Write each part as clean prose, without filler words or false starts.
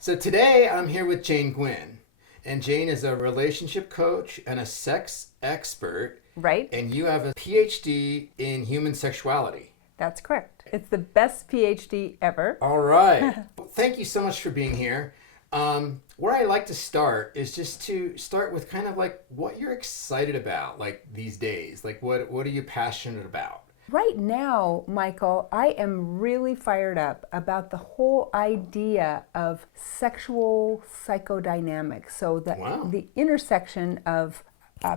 So today I'm here with Jane Guyn. And Jane is a relationship coach and a sex expert. Right? And you have a PhD in human sexuality. That's correct. It's the best PhD ever. All right. Thank you so much for being here. Where I like to start is just to start with kind of like what you're excited about, like these days. Like what are you passionate about? Right now, Michael, I am really fired up about the whole idea of sexual psychodynamics. So Wow. the intersection of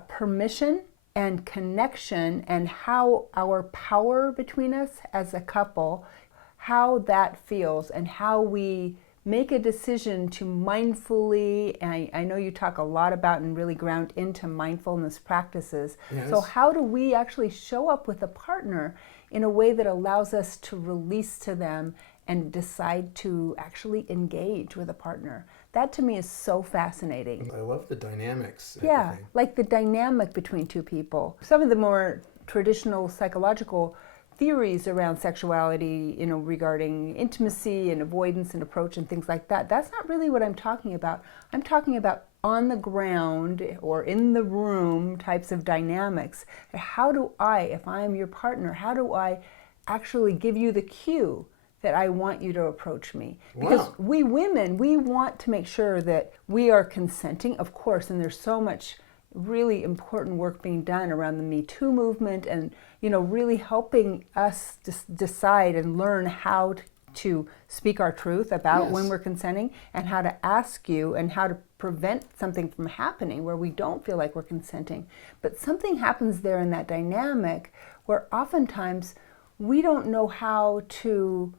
permission and connection and how our power between us as a couple, how that feels and how we make a decision to mindfully, and I know you talk a lot about and really ground into mindfulness practices. Yes. So how do we actually show up with a partner in a way that allows us to release to them and decide to actually engage with a partner? That to me is so fascinating. I love the dynamics. Yeah, like the dynamic between two people. Some of the more traditional psychological theories around sexuality, regarding intimacy and avoidance and approach and things like that, that's not really what I'm talking about. I'm talking about on the ground or in the room types of dynamics. How do I, if I am your partner, how do I actually give you the cue that I want you to approach me? Because Wow. we women, we want to make sure that we are consenting, of course, and there's so much really important work being done around the Me Too movement and, really helping us decide and learn how to speak our truth about Yes. when we're consenting and how to ask you and how to prevent something from happening where we don't feel like we're consenting. But something happens there in that dynamic where oftentimes we don't know how to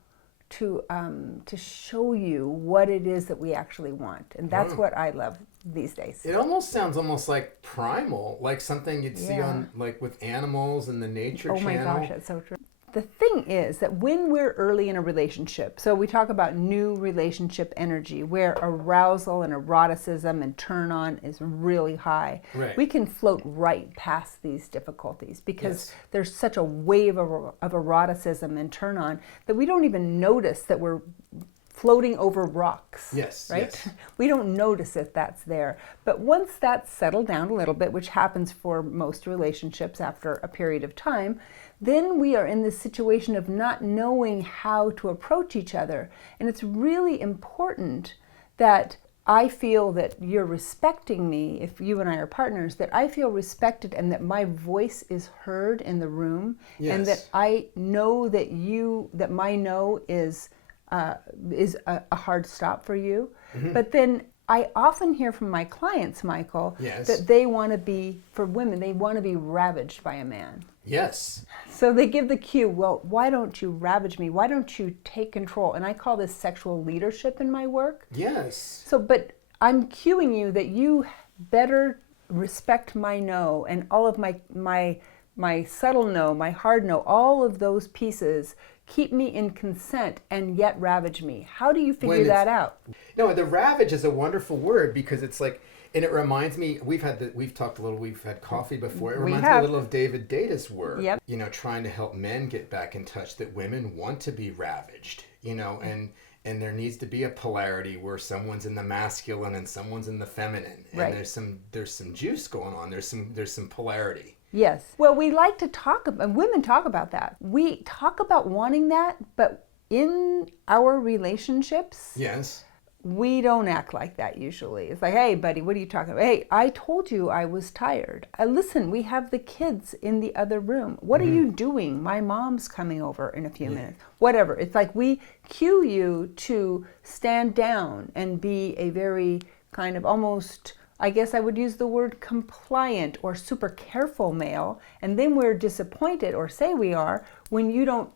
show you what it is that we actually want. And that's what I love these days. It almost sounds almost like primal, like something you'd see Yeah. on like with animals in the nature Oh my channel. gosh, that's so true. The thing is that when we're early in a relationship, so we talk about new relationship energy where arousal and eroticism and turn on is really high. Right. We can float right past these difficulties because Yes. there's such a wave of eroticism and turn on that we don't even notice that we're floating over rocks. Yes, Right? yes. We don't notice if that's there. But once that's settled down a little bit, which happens for most relationships after a period of time, then we are in this situation of not knowing how to approach each other. And it's really important that I feel that you're respecting me, if you and I are partners, that I feel respected and that my voice is heard in the room. Yes. And that I know that my no is a hard stop for you. Mm-hmm. But then I often hear from my clients, Michael, Yes. that they want to be, for women, they want to be ravaged by a man. Yes. So they give the cue, well, why don't you ravage me? Why don't you take control? And I call this sexual leadership in my work. Yes. So, but I'm cueing you that you better respect my no and all of my subtle no, my hard no, all of those pieces keep me in consent and yet ravage me. How do you figure that out? No, the ravage is a wonderful word because it's like, and it reminds me, we've talked a little, we've had coffee before. It We reminds me a have. little of David Data's work. Yep. Trying to help men get back in touch that women want to be ravaged, and there needs to be a polarity where someone's in the masculine and someone's in the feminine. And Right. there's some juice going on. There's some polarity. Yes. Well, we like to talk about, women talk about that. We talk about wanting that, but in our relationships, Yes. we don't act like that usually. It's like, hey, buddy, what are you talking about? Hey, I told you I was tired. Listen, we have the kids in the other room. What are you doing? My mom's coming over in a few minutes. Whatever. It's like we cue you to stand down and be a very kind of almost, I guess I would use the word compliant or super careful male. And then we're disappointed, or say we are, when you don't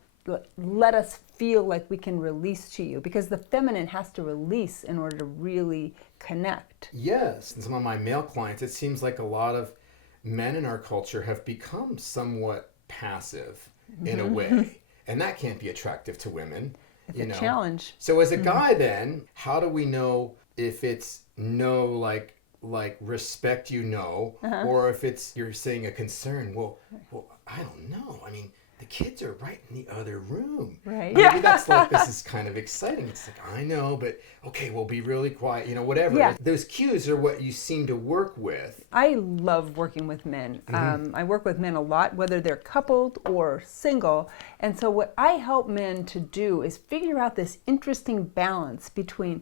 let us feel like we can release to you, because the feminine has to release in order to really connect. Yes. And some of my male clients, it seems like a lot of men in our culture have become somewhat passive in a way. And that can't be attractive to women. It's a challenge. So as a guy then, how do we know if it's no like respect you know, or if it's you're saying a concern? Well, I don't know. I mean, the kids are right in the other room. Right. Maybe that's like, this is kind of exciting. It's like, I know, but okay, we'll be really quiet, whatever. Yeah. Those cues are what you seem to work with. I love working with men. I work with men a lot, whether they're coupled or single. And so what I help men to do is figure out this interesting balance between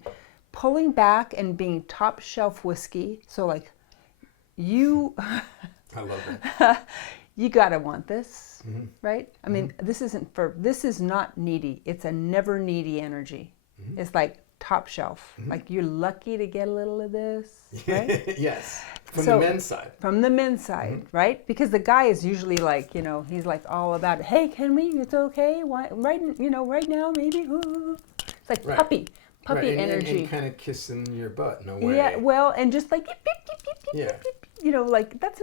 pulling back and being top shelf whiskey. So like you, I love that. you gotta want this, right? I mean, this is not needy. It's a never needy energy. It's like top shelf. Like you're lucky to get a little of this, right? Yes. From the men's side. From the men's side, right? Because the guy is usually like, he's like all about, hey, can we? It's okay. Why, right now, maybe. Ooh. It's like puppy energy. And kind of kissing your butt, no way. Yeah, well, and just like, beep, beep, beep, beep, beep, Yeah. beep, like that's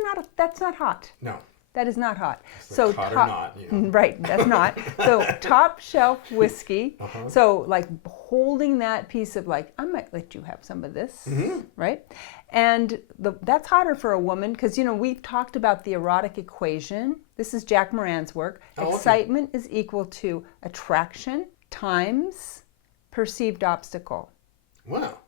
not hot. No. That is not hot. It's So like hot or not, right, that's not. So top shelf whiskey. So like holding that piece of like, I might let you have some of this, right? And that's hotter for a woman because, we've talked about the erotic equation. This is Jack Moran's work. Excitement is equal to attraction times perceived obstacle. Wow.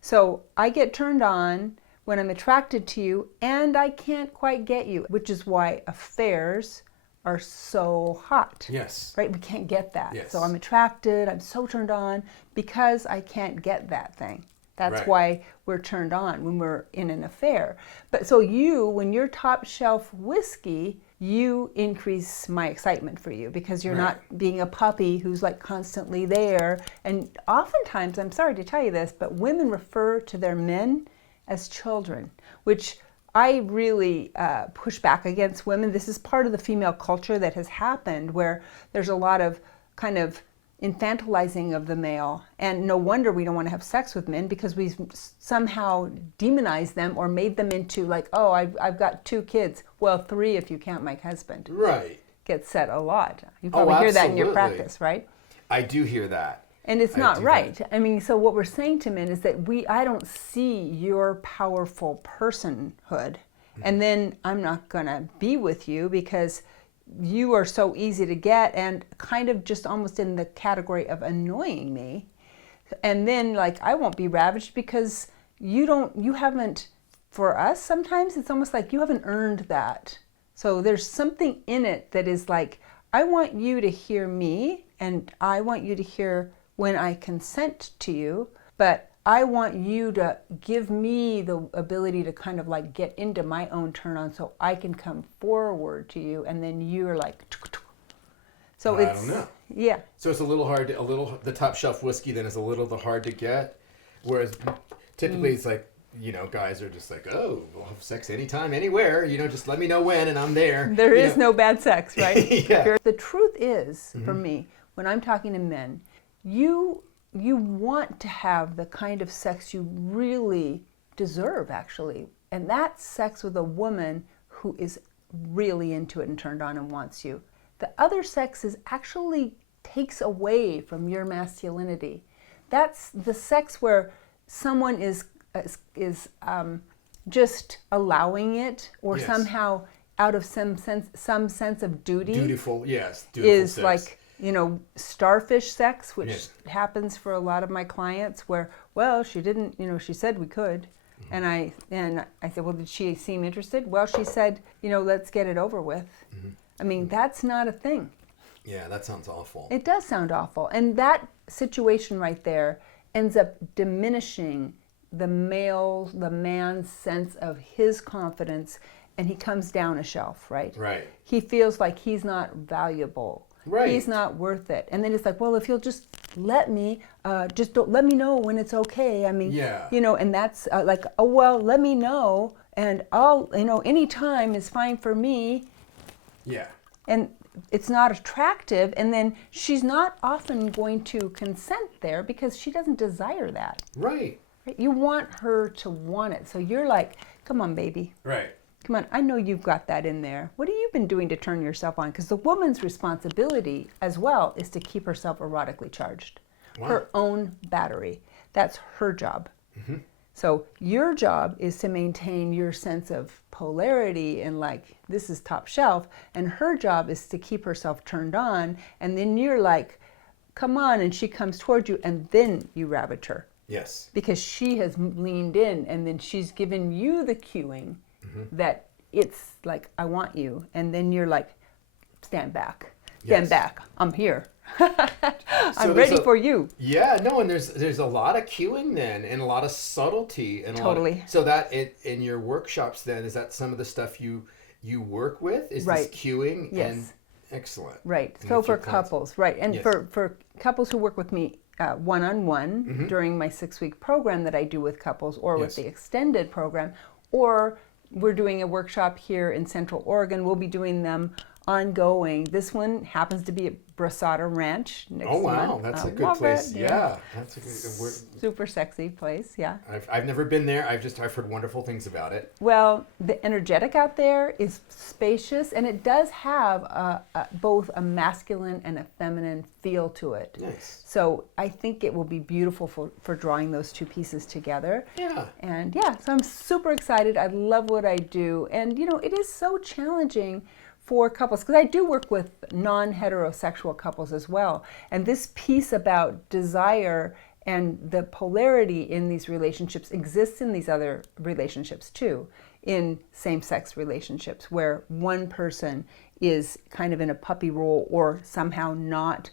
So I get turned on when I'm attracted to you and I can't quite get you, which is why affairs are so hot. Yes. Right? We can't get that. Yes. So I'm attracted, I'm so turned on because I can't get that thing. That's Right. why we're turned on when we're in an affair. But so when you're top shelf whiskey, you increase my excitement for you because you're not being a puppy who's like constantly there. And oftentimes, I'm sorry to tell you this, but women refer to their men as children, which I really push back against women. This is part of the female culture that has happened where there's a lot of kind of infantilizing of the male. And no wonder we don't want to have sex with men because we've somehow demonized them or made them into like, oh, I've got 2 kids. Well, 3 if you count my husband. Right. Gets said a lot. You probably hear that in your practice, right? I do hear that. And it's not right. I mean, so what we're saying to men is that I don't see your powerful personhood, and then I'm not going to be with you because you are so easy to get and kind of just almost in the category of annoying me. And then like I won't be ravaged because you haven't, for us sometimes it's almost like you haven't earned that. So there's something in it that is like, I want you to hear me and I want you to hear when I consent to you, but I want you to give me the ability to kind of like get into my own turn on so I can come forward to you and then you're like, so I don't know. Yeah. So it's a little hard, the top shelf whiskey then is a little hard to get, whereas typically it's like, guys are just like, oh, we'll have sex anytime, anywhere, just let me know when and I'm there. There is no bad sex, right? Yeah. The truth is, for me, when I'm talking to men, you want to have the kind of sex you really deserve, actually. And that's sex with a woman who is really into it and turned on and wants you. The other sex actually takes away from your masculinity. That's the sex where someone is just allowing it or somehow out of some sense of duty. Dutiful, yes. Is sex. like, starfish sex, which happens for a lot of my clients where, well, she didn't, she said we could. And I said, well, did she seem interested? Well, she said, let's get it over with. I mean, that's not a thing. Yeah, that sounds awful. It does sound awful. And that situation right there ends up diminishing the man's sense of his confidence, and he comes down a shelf, right? Right. He feels like he's not valuable. Right. He's not worth it. And then it's like, well, if you'll just let me, just don't let me know when it's okay. I mean, and that's like, oh, well, let me know. And I'll, any time is fine for me. Yeah. And it's not attractive. And then she's not often going to consent there because she doesn't desire that. Right. You want her to want it. So you're like, come on, baby. Right. Come on, I know you've got that in there. What have you been doing to turn yourself on? Because the woman's responsibility as well is to keep herself erotically charged. Wow. Her own battery. That's her job. So your job is to maintain your sense of polarity and like, this is top shelf, and her job is to keep herself turned on, and then you're like, come on, and she comes towards you, and then you ravage her. Yes. Because she has leaned in, and then she's given you the cueing that it's like, I want you, and then you're like, stand back, I'm here. I'm ready for you. Yeah, no, and there's a lot of cueing then, and a lot of subtlety, and Totally. So that in your workshops then, is that some of the stuff you work with? Is Right. this cueing? Yes. And excellent. Right. And So with your for clients. couples, right, and Yes. for couples who work with me one-on-one during my 6-week program that I do with couples, or with Yes. the extended program, or we're doing a workshop here in Central Oregon. We'll be doing them ongoing. This one happens to be at Brasada Ranch next Oh wow, month. that's a good Love place. it, Yeah, that's a good. Super sexy place, yeah. I've never been there. I've heard wonderful things about it. Well, the energetic out there is spacious, and it does have both a masculine and a feminine feel to it. Nice. So I think it will be beautiful for drawing those two pieces together. Yeah. And yeah, so I'm super excited. I love what I do. And you know, it is so challenging for couples, because I do work with non-heterosexual couples as well. And this piece about desire and the polarity in these relationships exists in these other relationships too, in same-sex relationships, where one person is kind of in a puppy role, or somehow not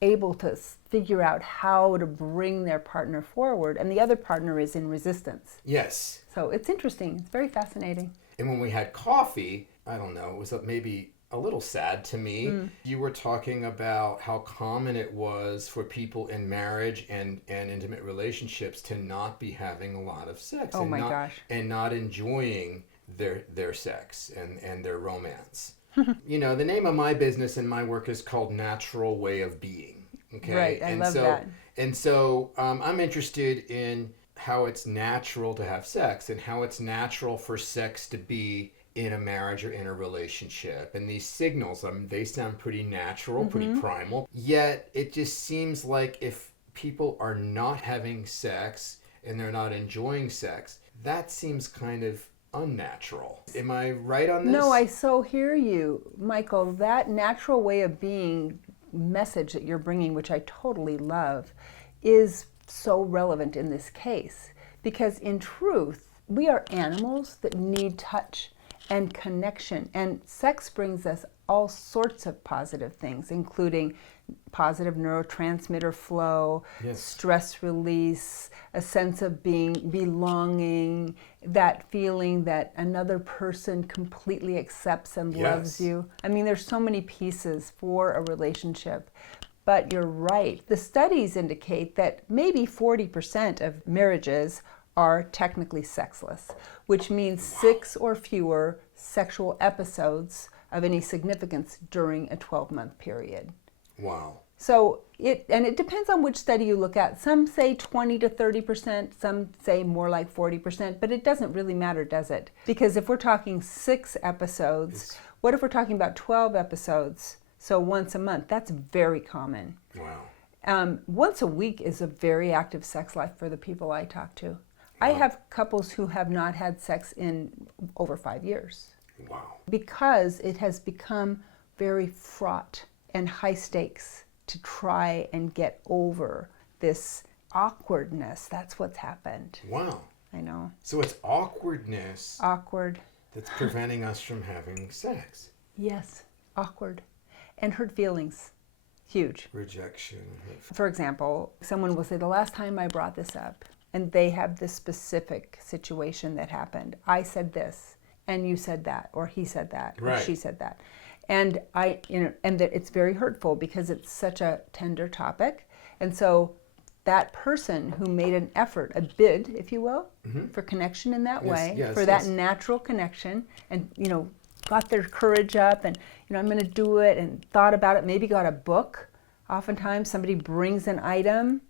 able to figure out how to bring their partner forward, and the other partner is in resistance. Yes. So it's interesting. It's very fascinating. And when we had coffee, I don't know, it was maybe a little sad to me. You were talking about how common it was for people in marriage and intimate relationships to not be having a lot of sex. Oh and my not, gosh. And not enjoying their sex and their romance. You know, the name of my business and my work is called Natural Way of Being. Okay. Right, I love that. And so I'm interested in how it's natural to have sex, and how it's natural for sex to be in a marriage or in a relationship. And these signals, they sound pretty natural, pretty primal. Yet it just seems like if people are not having sex and they're not enjoying sex, that seems kind of unnatural. Am I right on this? No, I so hear you, Michael. That natural way of being message that you're bringing, which I totally love, is so relevant in this case. Because in truth, we are animals that need touch and connection. And sex brings us all sorts of positive things, including positive neurotransmitter flow, Yes. stress release, a sense of belonging, that feeling that another person completely accepts and loves you. I mean, there's so many pieces for a relationship. But you're right. The studies indicate that maybe 40% of marriages are technically sexless, which means 6 or fewer sexual episodes of any significance during a 12-month period. Wow. So it depends on which study you look at. Some say 20 to 30%, some say more like 40%, but it doesn't really matter, does it? Because if we're talking 6 episodes, what if we're talking about 12 episodes? So once a month, that's very common. Wow. Once a week is a very active sex life for the people I talk to. I have couples who have not had sex in over 5 years. Wow. Because it has become very fraught and high stakes to try and get over this awkwardness. That's what's happened. Wow. I know. So it's awkwardness Awkward. that's preventing us from having sex. Yes, awkward. And hurt feelings. Huge. Rejection. For example, someone will say, the last time I brought this up, and they have this specific situation that happened. I said this, and you said that, or he said that, or Right. she said that. And and that it's very hurtful because it's such a tender topic. And so that person who made an effort, a bid, if you will, for connection in that way, for that natural connection, and got their courage up, and I'm going to do it, and thought about it, maybe got a book. Oftentimes somebody brings an item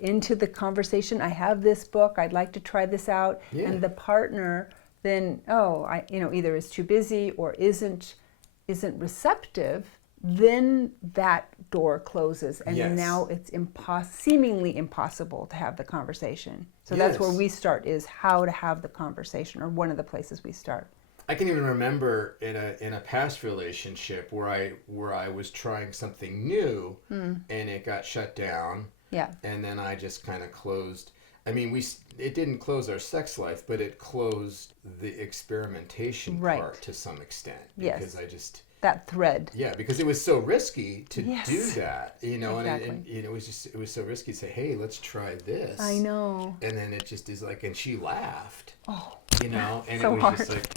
into the conversation. I have this book, I'd like to try this out. And the partner then either is too busy or isn't receptive, then that door closes, and Yes. now it's seemingly impossible to have the conversation. So that's where Yes. we start, is how to have the conversation, or one of the places we start. I can even remember in a past relationship where I was trying something new and it got shut down. Yeah. And then I just kind of closed. I mean, it didn't close our sex life, but it closed the experimentation Right. part to some extent. Yes. Because I just, That thread. yeah, because it was so risky to Yes. do that, you know, Exactly. and it was so risky to say, hey, let's try this. I know. And then it just is like, and she laughed, Oh, you know, and so it was hard. just like,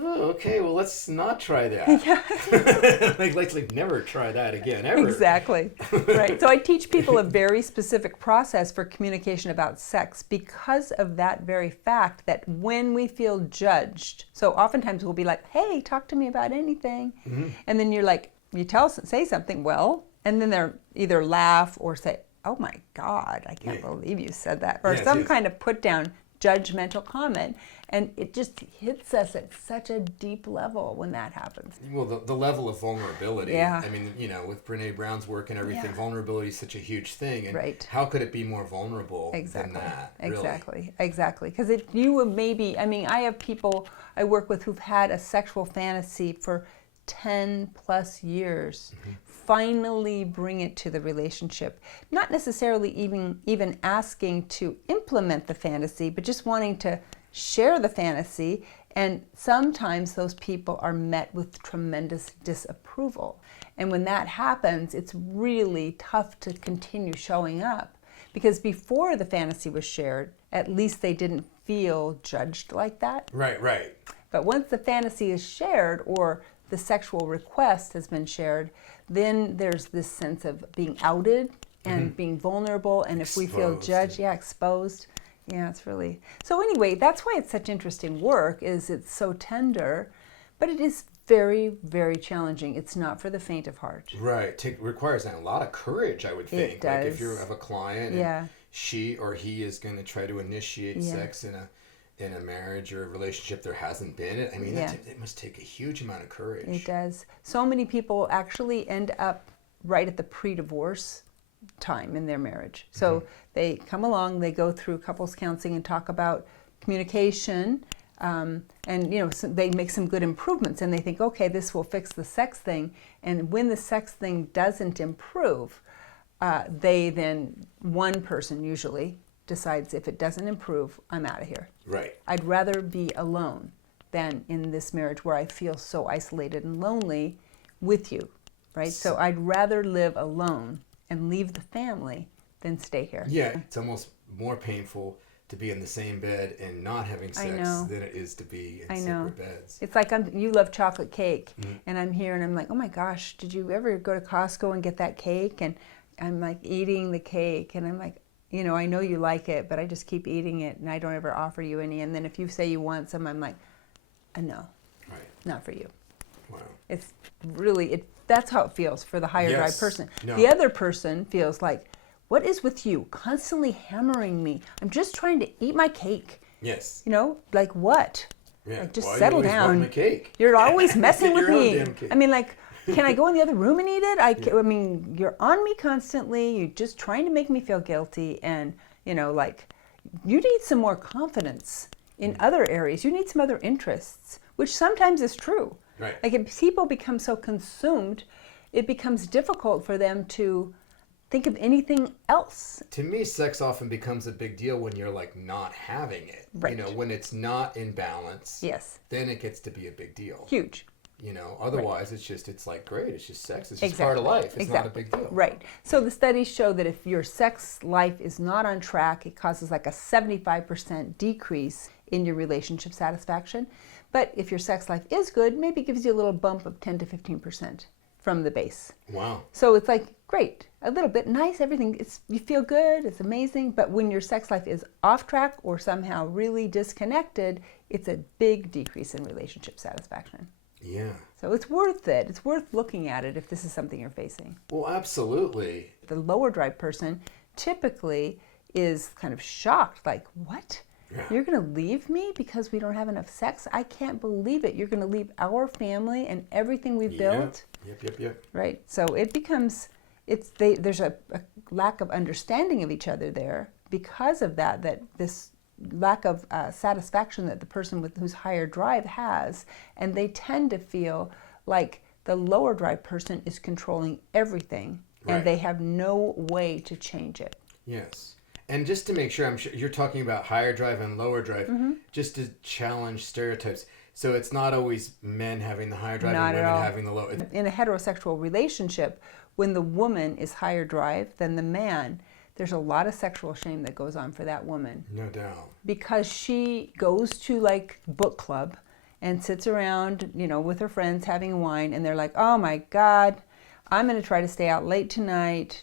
oh, okay, well, let's not try that. Yeah. like, let's never try that again, ever. Exactly. Right. So I teach people a very specific process for communication about sex because of that very fact, that when we feel judged, so oftentimes we'll be like, hey, talk to me about anything. Mm-hmm. And then you're like, say something, well, and then they're either laugh or say, oh my God, I can't believe you said that. Or Yes, some yes. kind of put down judgmental comment. And it just hits us at such a deep level when that happens. Well, the level of vulnerability. Yeah. I mean, you know, with Brene Brown's work and everything, Yeah. vulnerability is such a huge thing. And Right. how could it be more vulnerable Exactly. than that? Really? Exactly. Because if you would maybe, I mean, I have people I work with who've had a sexual fantasy for 10 plus years, finally bring it to the relationship. Not necessarily even asking to implement the fantasy, but just wanting to share the fantasy. And sometimes those people are met with tremendous disapproval. And when that happens, it's really tough to continue showing up. Because before the fantasy was shared, at least they didn't feel judged like that. Right, right. But once the fantasy is shared, or the sexual request has been shared, then there's this sense of being outed and being vulnerable. And if we feel Exposed. judged, exposed. Yeah, it's really... So anyway, that's why it's such interesting work, is it's so tender, but it is very, very challenging. It's not for the faint of heart. Right. Requires a lot of courage, I would think. Like if you does. have a client and she or he is going to try to initiate sex in a marriage or a relationship there hasn't been it. I mean, it must take a huge amount of courage. It does. So many people actually end up right at the pre-divorce time in their marriage. So they come along, they go through couples counseling and talk about communication, and so they make some good improvements, and they think, okay, this will fix the sex thing. And when the sex thing doesn't improve, one person usually decides, if it doesn't improve, I'm out of here. Right. I'd rather be alone than in this marriage where I feel so isolated and lonely with you, right? So I'd rather live alone and leave the family than stay here. Yeah, it's almost more painful to be in the same bed and not having sex than it is to be in separate beds. It's like you love chocolate cake, and I'm here and I'm like, oh my gosh, did you ever go to Costco and get that cake? And I'm like eating the cake, and I'm like, I know you like it, but I just keep eating it, and I don't ever offer you any. And then if you say you want some, I'm like, no, not for you. Wow. It's really, that's how it feels for the higher drive person. No. The other person feels like, what is with you? Constantly hammering me. I'm just trying to eat my cake. Yes. Like what? Yeah. Like, just Why settle are you always down. wanting my cake? You're always messing with Your own me. damn cake. I mean, like, can I go in the other room and eat it? I mean, you're on me constantly. You're just trying to make me feel guilty. And, like, you need some more confidence in other areas. You need some other interests, which sometimes is true. Right. Like, if people become so consumed, it becomes difficult for them to think of anything else. To me, sex often becomes a big deal when you're like not having it. Right. When it's not in balance. Yes. Then it gets to be a big deal. Huge. Otherwise it's like great. It's just sex. It's just part of life. It's not a big deal. Right. So the studies show that if your sex life is not on track, it causes like a 75% decrease in your relationship satisfaction. But if your sex life is good, maybe it gives you a little bump of 10 to 15% from the base. Wow. So it's like, great, a little bit nice, everything, you feel good, it's amazing. But when your sex life is off track or somehow really disconnected, it's a big decrease in relationship satisfaction. Yeah. So it's worth it. It's worth looking at it if this is something you're facing. Well, absolutely. The lower drive person typically is kind of shocked, like, what? Yeah. You're going to leave me because we don't have enough sex? I can't believe it. You're going to leave our family and everything we've built? Yep. Right. So it becomes, there's a lack of understanding of each other there because of that this lack of satisfaction that the person whose higher drive has, and they tend to feel like the lower drive person is controlling everything, and they have no way to change it. Yes. And just to make sure, I'm sure you're talking about higher drive and lower drive, just to challenge stereotypes. So it's not always men having the higher drive Not and at women all. having the lower. In a heterosexual relationship, when the woman is higher drive than the man, there's a lot of sexual shame that goes on for that woman. No doubt. Because she goes to like book club and sits around, with her friends having wine, and they're like, oh my God, I'm going to try to stay out late tonight.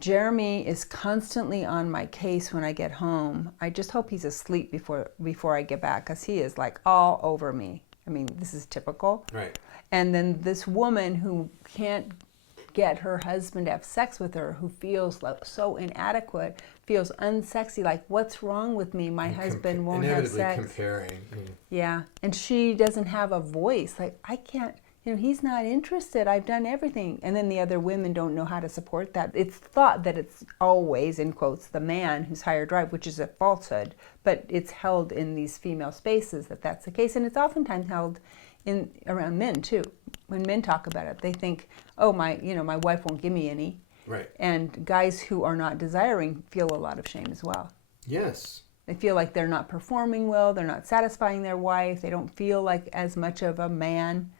Jeremy is constantly on my case when I get home. I just hope he's asleep before I get back, because he is like all over me. I mean, this is typical. Right. And then this woman who can't get her husband to have sex with her, who feels like so inadequate, feels unsexy, like, what's wrong with me? My husband won't have sex. Inevitably comparing. Yeah. And she doesn't have a voice. Like, I can't, he's not interested. I've done everything. And then the other women don't know how to support that. It's thought that it's always, in quotes, the man who's higher drive, which is a falsehood, but it's held in these female spaces that that's the case. And it's oftentimes held around men too. When men talk about it, they think, oh, my wife won't give me any. Right. And guys who are not desiring feel a lot of shame as well. Yes. They feel like they're not performing well, they're not satisfying their wife, they don't feel like as much of a man.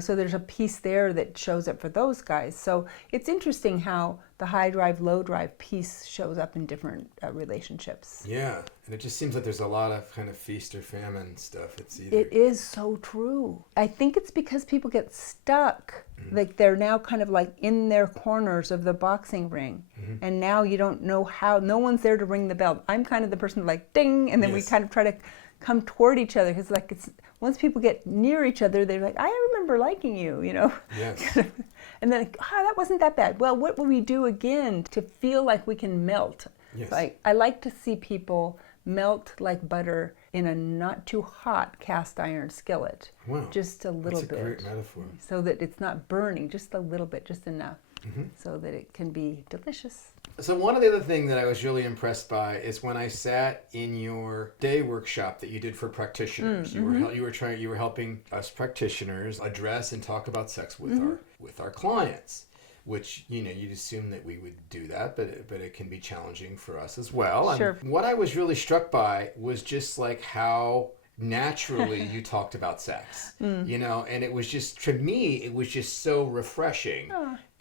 So there's a piece there that shows up for those guys. So it's interesting how the high drive, low drive piece shows up in different relationships. Yeah, and it just seems like there's a lot of kind of feast or famine stuff. It is so true. I think it's because people get stuck. Like they're now kind of like in their corners of the boxing ring. And now you don't know how, no one's there to ring the bell. I'm kind of the person like ding, and then we kind of try to come toward each other, because like once people get near each other, they're like, I remember liking you, Yes. And then, that wasn't that bad. Well, what will we do again to feel like we can melt? Yes. Like, I like to see people melt like butter in a not too hot cast iron skillet. Wow. Just a little bit. That's a great metaphor. So that it's not burning, just a little bit, just enough, so that it can be delicious. So one of the other things that I was really impressed by is when I sat in your day workshop that you did for practitioners. You were helping us practitioners address and talk about sex with our clients, which you'd assume that we would do that, but it can be challenging for us as well. Sure. And what I was really struck by was just like how naturally you talked about sex, and it was just, to me, it was just so refreshing.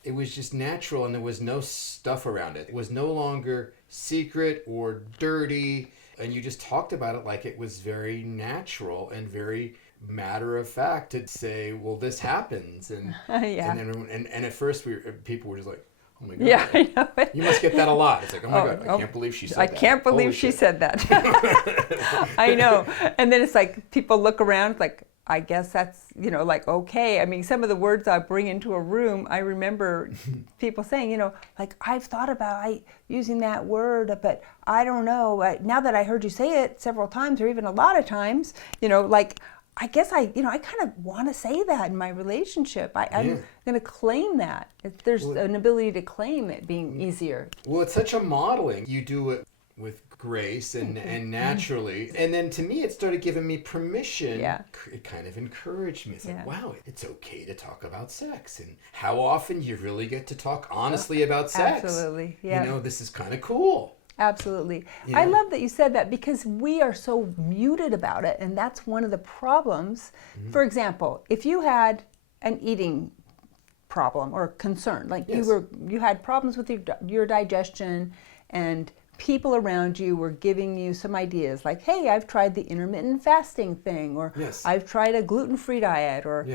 It was just natural, and there was no stuff around it. It was no longer secret or dirty, and you just talked about it like it was very natural and very matter of fact to say, well, this happens, and and at first people were just like, oh my God. Yeah, I know. You must get that a lot. It's like, oh my God, I can't believe she said that. I can't believe she said that. I know. And then it's like people look around, it's like, I guess that's, like, okay. I mean, some of the words I bring into a room, I remember people saying, like, I've thought about using that word, but I don't know. Now that I heard you say it several times, or even a lot of times, like, I guess I kind of want to say that in my relationship. I'm going to claim that. There's an ability to claim it being easier. Well, it's such a modeling. You do it with grace and naturally. And then to me, it started giving me permission. Yeah. It kind of encouraged me. It's like, wow, it's okay to talk about sex. And how often you really get to talk honestly about sex. Absolutely, yeah. This is kind of cool. Absolutely. I love that you said that, because we are so muted about it, and that's one of the problems. For example, if you had an eating problem or concern, like you had problems with your digestion, and people around you were giving you some ideas like, hey, I've tried the intermittent fasting thing, or I've tried a gluten-free diet, or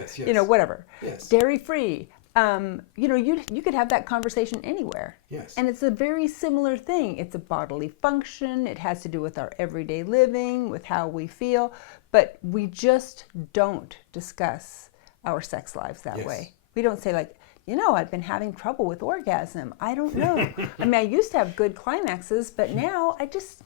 whatever, dairy-free. You could have that conversation anywhere. Yes. And it's a very similar thing. It's a bodily function. It has to do with our everyday living, with how we feel. But we just don't discuss our sex lives that way. We don't say like, I've been having trouble with orgasm. I don't know. I mean, I used to have good climaxes, but now it's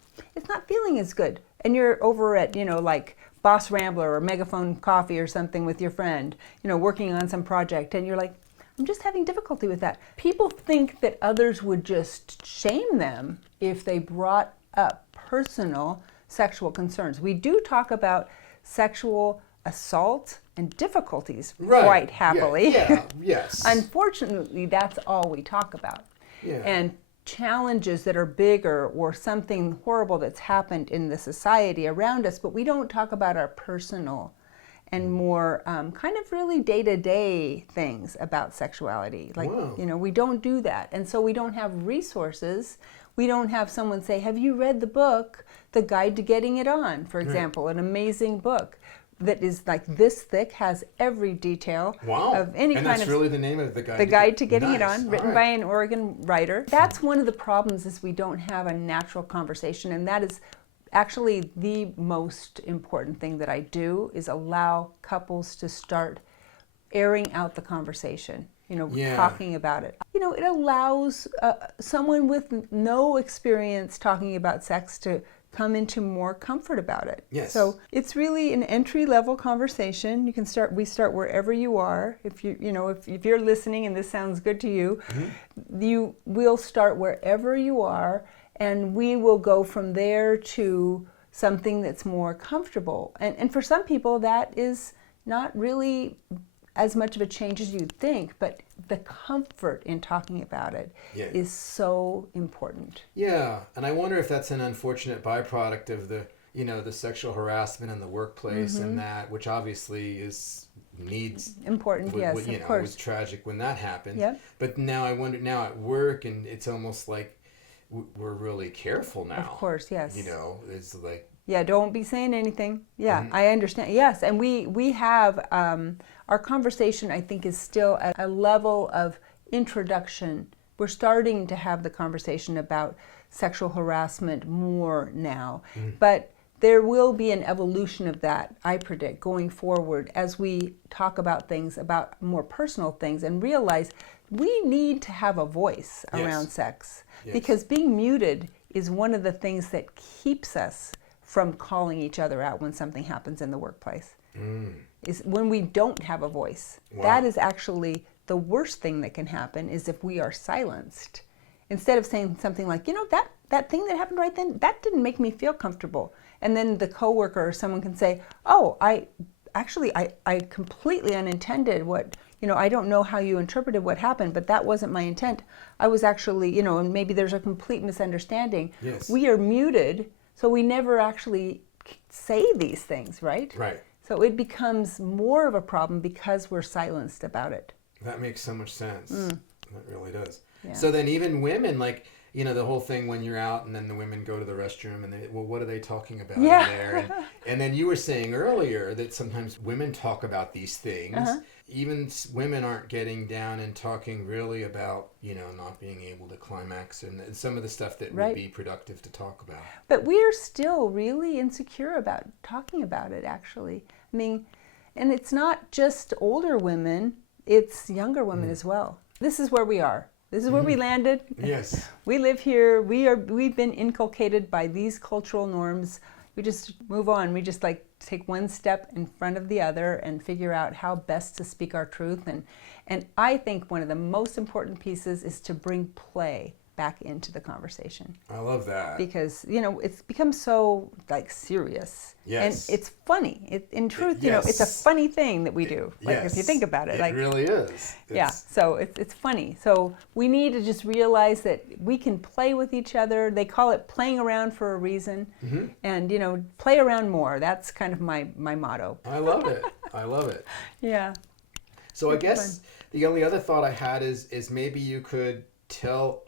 not feeling as good. and you're over at, like Boss Rambler or Megaphone Coffee or something with your friend, working on some project, and you're like, I'm just having difficulty with that. People think that others would just shame them if they brought up personal sexual concerns. We do talk about sexual assault and difficulties quite happily. Yes. Unfortunately, that's all we talk about. Yeah. And challenges that are bigger or something horrible that's happened in the society around us, but we don't talk about our personal and more kind of really day-to-day things about sexuality. Like, we don't do that. And so we don't have resources. We don't have someone say, have you read the book, The Guide to Getting It On, for example, an amazing book that is like this thick, has every detail of any and kind that's of... really the name of The Guide. The Guide to Getting It On, written right. by an Oregon writer. That's one of the problems, is we don't have a natural conversation, and that is actually the most important thing that I do, is allow couples to start airing out the conversation, talking about it. It allows someone with no experience talking about sex to come into more comfort about it. Yes. So it's really an entry-level conversation. You can start. We start wherever you are. If if you're listening and this sounds good to you, you will start wherever you are, and we will go from there to something that's more comfortable. And for some people, that is not really as much of a change as you'd think, but the comfort in talking about it is so important. Yeah, and I wonder if that's an unfortunate byproduct of the sexual harassment in the workplace, and that, which obviously needs important. Yes, of course. It was tragic when that happened. Yep. But now I wonder, now at work, and it's almost like we're really careful now. Of course, yes. It's like... Yeah, don't be saying anything. Yeah, I understand. Yes, and we have, our conversation, I think, is still at a level of introduction. We're starting to have the conversation about sexual harassment more now. But there will be an evolution of that, I predict, going forward, as we talk about things, about more personal things, and realize we need to have a voice around sex. Because being muted is one of the things that keeps us from calling each other out when something happens in the workplace. Is when we don't have a voice. That is actually the worst thing that can happen, is if we are silenced. Instead of saying something like, that thing that happened right then, that didn't make me feel comfortable. And then the coworker or someone can say, oh, I completely unintended what, I don't know how you interpreted what happened, but that wasn't my intent. I was actually, and maybe there's a complete misunderstanding. Yes. We are muted, so we never actually say these things, right? Right. So it becomes more of a problem because we're silenced about it. That makes so much sense. That really does. Yeah. So then even women, like, the whole thing when you're out and then the women go to the restroom and what are they talking about in there? And then you were saying earlier that sometimes women talk about these things. Even women aren't getting down and talking really about, not being able to climax and some of the stuff that would be productive to talk about. But we're still really insecure about talking about it, actually. I mean, and it's not just older women, it's younger women as well. This is where we are. This is where we landed. Yes. We live here. We've been inculcated by these cultural norms. We just move on. We just take one step in front of the other and figure out how best to speak our truth. And I think one of the most important pieces is to bring play back into the conversation. I love that. Because, it's become so serious. Yes. And it's funny. In truth, it's a funny thing that we do. If you think about it. It really is. So it's funny. So we need to just realize that we can play with each other. They call it playing around for a reason. And, play around more. That's kind of my motto. I love it. I love it. Yeah. So I guess the only other thought I had is maybe you could tell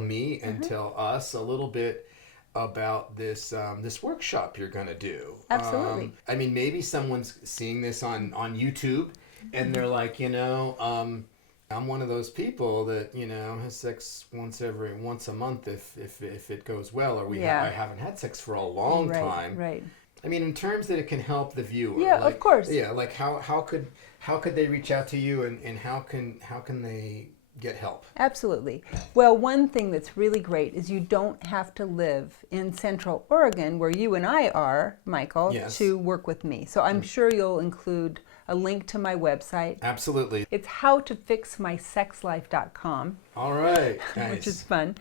me and tell us a little bit about this this workshop you're going to do. Absolutely. I mean, maybe someone's seeing this on YouTube and they're like, I'm one of those people that, has sex once a month if it goes well, or I haven't had sex for a long time. Right. I mean, in terms that it can help the viewer. Yeah, of course. Yeah, like how could they reach out to you and how can they get help. Absolutely. Well, one thing that's really great is you don't have to live in Central Oregon, where you and I are, Michael, Yes. to work with me. So I'm sure you'll include a link to my website. Absolutely. It's howtofixmysexlife.com, All right. which is Nice. fun.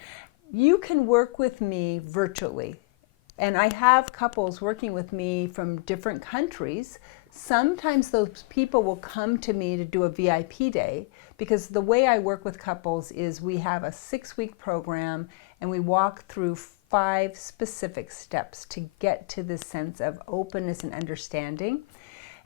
You can work with me virtually. And I have couples working with me from different countries. Sometimes those people will come to me to do a VIP day, because the way I work with couples is we have a 6-week program and we walk through 5 specific steps to get to this sense of openness and understanding.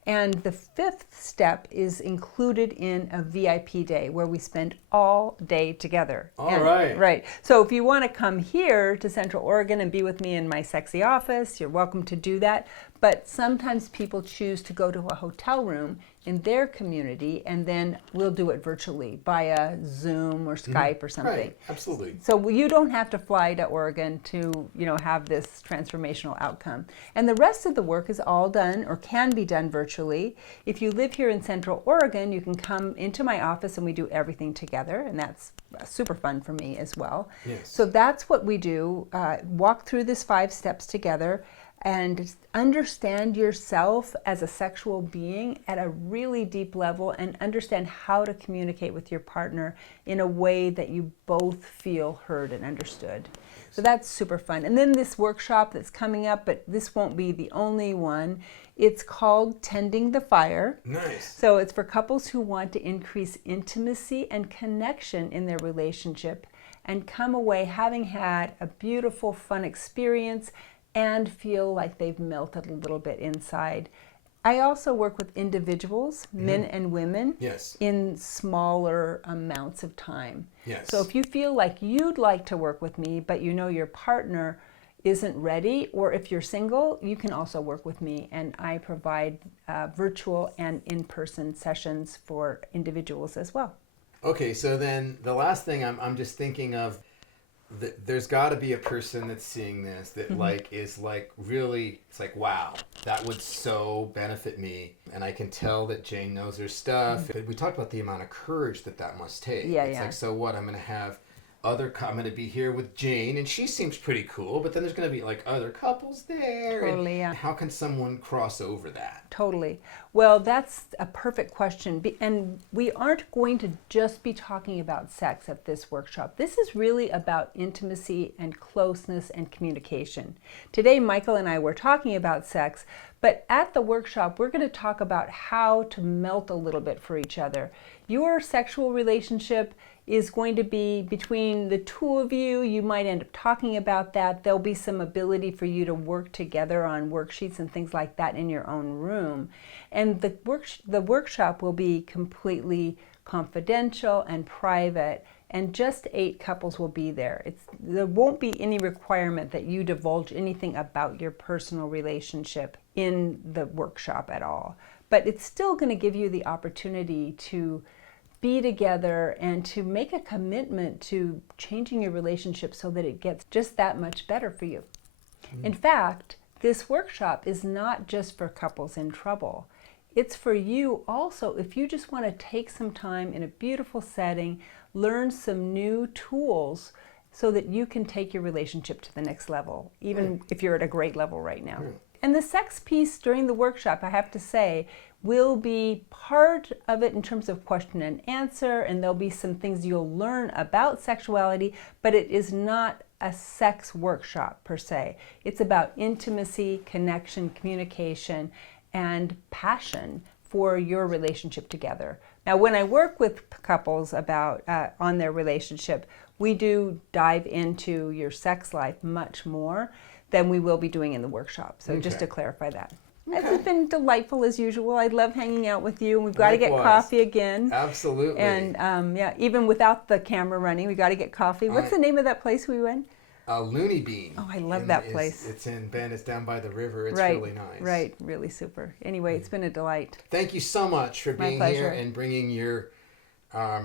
And the 5th step is included in a VIP day where we spend all day together. All right. Right. So if you want to come here to Central Oregon and be with me in my sexy office, you're welcome to do that. But sometimes people choose to go to a hotel room in their community, and then we'll do it virtually via Zoom or Skype or something. Right. Absolutely. So you don't have to fly to Oregon to, have this transformational outcome. And the rest of the work is all done or can be done virtually. If you live here in Central Oregon, you can come into my office and we do everything together, and that's super fun for me as well. Yes. So that's what we do. Walk through this 5 steps together and understand yourself as a sexual being at a really deep level, and understand how to communicate with your partner in a way that you both feel heard and understood. So that's super fun. And then this workshop that's coming up, but this won't be the only one. It's called Tending the Fire. Nice. So it's for couples who want to increase intimacy and connection in their relationship and come away having had a beautiful, fun experience and feel like they've melted a little bit inside. I also work with individuals, men and women, Yes. in smaller amounts of time. Yes. So if you feel like you'd like to work with me, but you know your partner isn't ready, or if you're single, you can also work with me, and I provide virtual and in-person sessions for individuals as well. Okay, so then the last thing I'm just thinking of, there's got to be a person that's seeing this that is really, it's like, wow, that would so benefit me, and I can tell that Jane knows her stuff. We talked about the amount of courage that must take. It's like, so what? I'm going to have I'm going to be here with Jane, and she seems pretty cool, but then there's going to be like other couples there. Totally, yeah. How can someone cross over that? Totally. Well, that's a perfect question. And we aren't going to just be talking about sex at this workshop. This is really about intimacy and closeness and communication. Today, Michael and I were talking about sex, but at the workshop, we're going to talk about how to melt a little bit for each other. Your sexual relationship is going to be between the two of you. You might end up talking about that. There'll be some ability for you to work together on worksheets and things like that in your own room. And the workshop will be completely confidential and private, and just 8 couples will be there. There won't be any requirement that you divulge anything about your personal relationship in the workshop at all. But it's still going to give you the opportunity to be together and to make a commitment to changing your relationship so that it gets just that much better for you. In fact, this workshop is not just for couples in trouble. It's for you also if you just want to take some time in a beautiful setting, learn some new tools so that you can take your relationship to the next level, even if you're at a great level right now. And the sex piece during the workshop, I have to say, will be part of it in terms of question and answer, and there'll be some things you'll learn about sexuality, but it is not a sex workshop per se. It's about intimacy, connection, communication, and passion for your relationship together. Now, when I work with couples about on their relationship, we do dive into your sex life much more than we will be doing in the workshop. So just to clarify that. It's been delightful as usual. I love hanging out with you. We've got to get coffee again. Absolutely. And even without the camera running, we got to get coffee. What's the name of that place we went? Looney Bean. Oh, I love that place. It's in Bend. It's down by the river. It's right, really nice. Right, really super. Anyway, it's been a delight. Thank you so much for being here and bringing your, I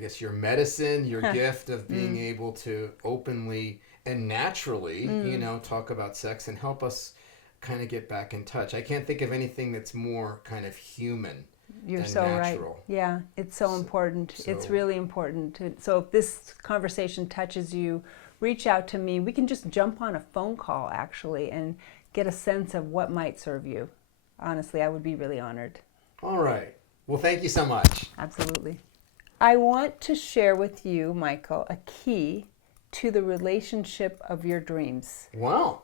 guess, your medicine, your gift of being able to openly and naturally, talk about sex and help us kind of get back in touch. I can't think of anything that's more kind of human You're and so natural. right. Yeah, it's so important. It's so- really important. So if this conversation touches you, reach out to me. We can just jump on a phone call actually and get a sense of what might serve you. Honestly, I would be really honored. All right. Well, thank you so much. Absolutely. I want to share with you, Michael, a key to the relationship of your dreams. Wow.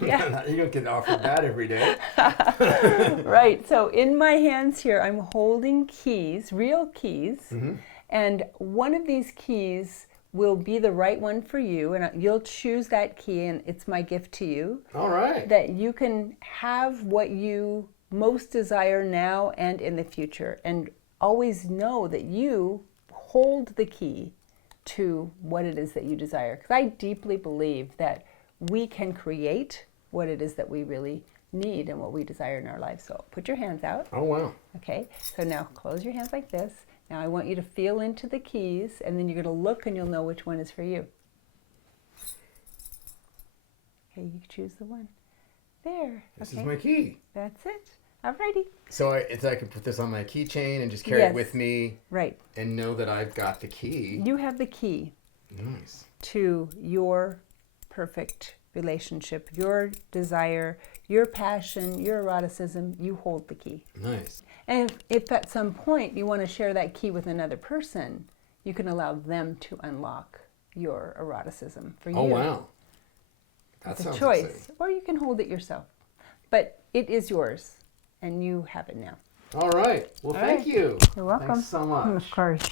Yeah. You don't get offered that every day. Right. So in my hands here, I'm holding keys, real keys, and one of these keys will be the right one for you, and you'll choose that key, and it's my gift to you. All right. That you can have what you most desire now and in the future, and always know that you hold the key to what it is that you desire. Because I deeply believe that we can create what it is that we really need and what we desire in our lives. So put your hands out. Oh, wow. Okay, so now close your hands like this. Now I want you to feel into the keys, and then you're going to look and you'll know which one is for you. Okay, you choose the one. There. This okay. is my key. That's it. Alrighty. So I can put this on my keychain and just carry it with me. Right. And know that I've got the key. You have the key. Nice. To your perfect relationship, your desire, your passion, your eroticism. You hold the key. Nice. And if at some point you want to share that key with another person, you can allow them to unlock your eroticism for you. Oh, wow. That It's a sounds choice. exciting. Or you can hold it yourself. But it is yours, and you have it now. All right. Well, All thank right. you. You're welcome. Thanks so much. Of course.